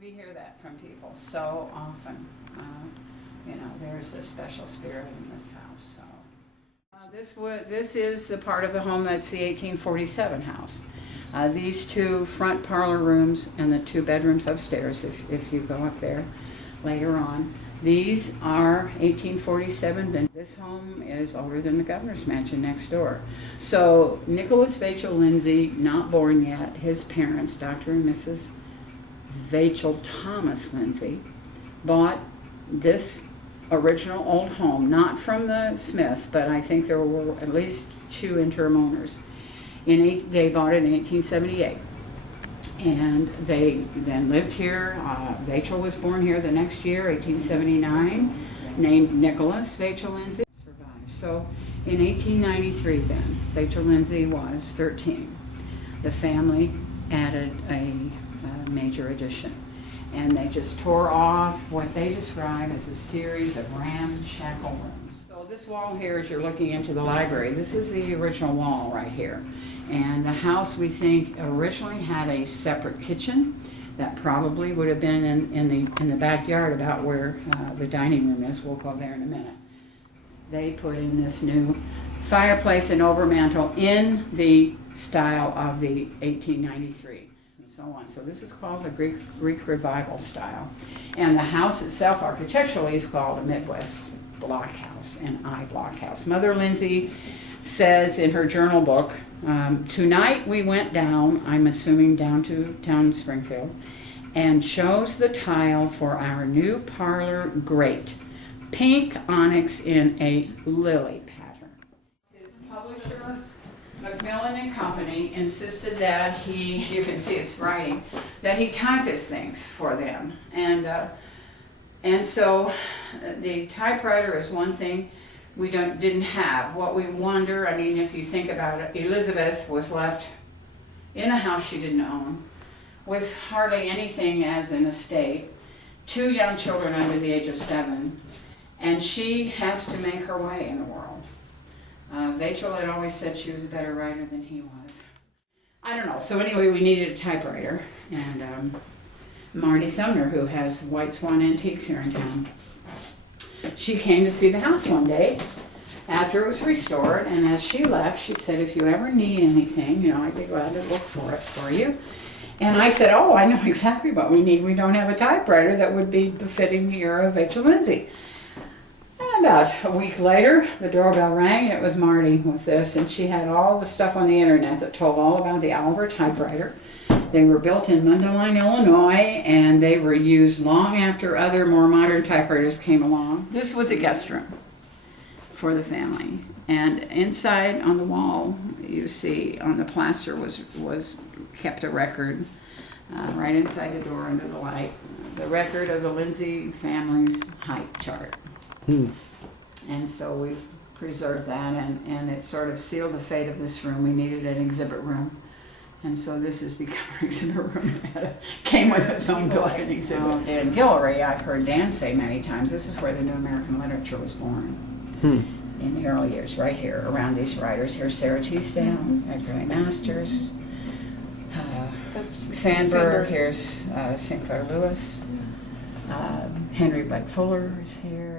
We hear that from people so often. You know, there's a special spirit in this house. So this is the part of the home that's the 1847 house. These two front parlor rooms and the 2 bedrooms upstairs, if you go up there later on, these are 1847. And this home is older than the governor's mansion next door. So Nicholas Vachel Lindsay, not born yet, his parents, Dr. and Mrs. Vachel Thomas Lindsay, bought this original old home, not from the Smiths, but I think there were at least 2 interim owners. They bought it in 1878, and they then lived here. Vachel was born here the next year, 1879, named Nicholas Vachel Lindsay. Survived. So in 1893 then, Vachel Lindsay was 13. The family added a major addition. And they just tore off what they describe as a series of ramshackle rooms. So this wall here, as you're looking into the library, this is the original wall right here. And the house, we think, originally had a separate kitchen that probably would have been in the backyard about where the dining room is. We'll go there in a minute. They put in this new fireplace and overmantel in the style of the 1893. So on. So this is called the Greek Revival style. And the house itself architecturally is called a Midwest block house, an I block house. Mother Lindsay says in her journal book, tonight we went down, I'm assuming down to town Springfield, and chose the tile for our new parlor grate, pink onyx in a lily pattern. His publisher, Macmillan and Company, insisted that you can see his writing, that he type his things for them. And so the typewriter is one thing we didn't have. What we wonder, I mean, if you think about it, Elizabeth was left in a house she didn't own, with hardly anything as an estate, 2 young children under the age of 7, and she has to make her way in the world. Vachel had always said she was a better writer than he was. I don't know. So anyway, we needed a typewriter, and Marty Sumner, who has White Swan Antiques here in town, she came to see the house one day after it was restored, and as she left, she said, if you ever need anything, you know, I'd be glad to look for it for you. And I said, oh, I know exactly what we need. We don't have a typewriter that would be befitting the era of Vachel Lindsay. About a week later, the doorbell rang, and it was Marty with this, and she had all the stuff on the internet that told all about the Oliver typewriter. They were built in Mundelein, Illinois, and they were used long after other more modern typewriters came along. This was a guest room for the family, and inside on the wall, you see on the plaster was kept a record right inside the door under the light, the record of the Lindsay family's height chart. And so we preserved that, and it sort of sealed the fate of this room. We needed an exhibit room, and so this has become our exhibit room. It came with its own built-in exhibit. Dan Guillory, I've heard Dan say many times, this is where the new American literature was born. In the early years, right here, around these writers. Here's Sarah Teasdale, Edgar A. Masters, Sandberg, here's Sinclair Lewis, Henry Blake Fuller is here.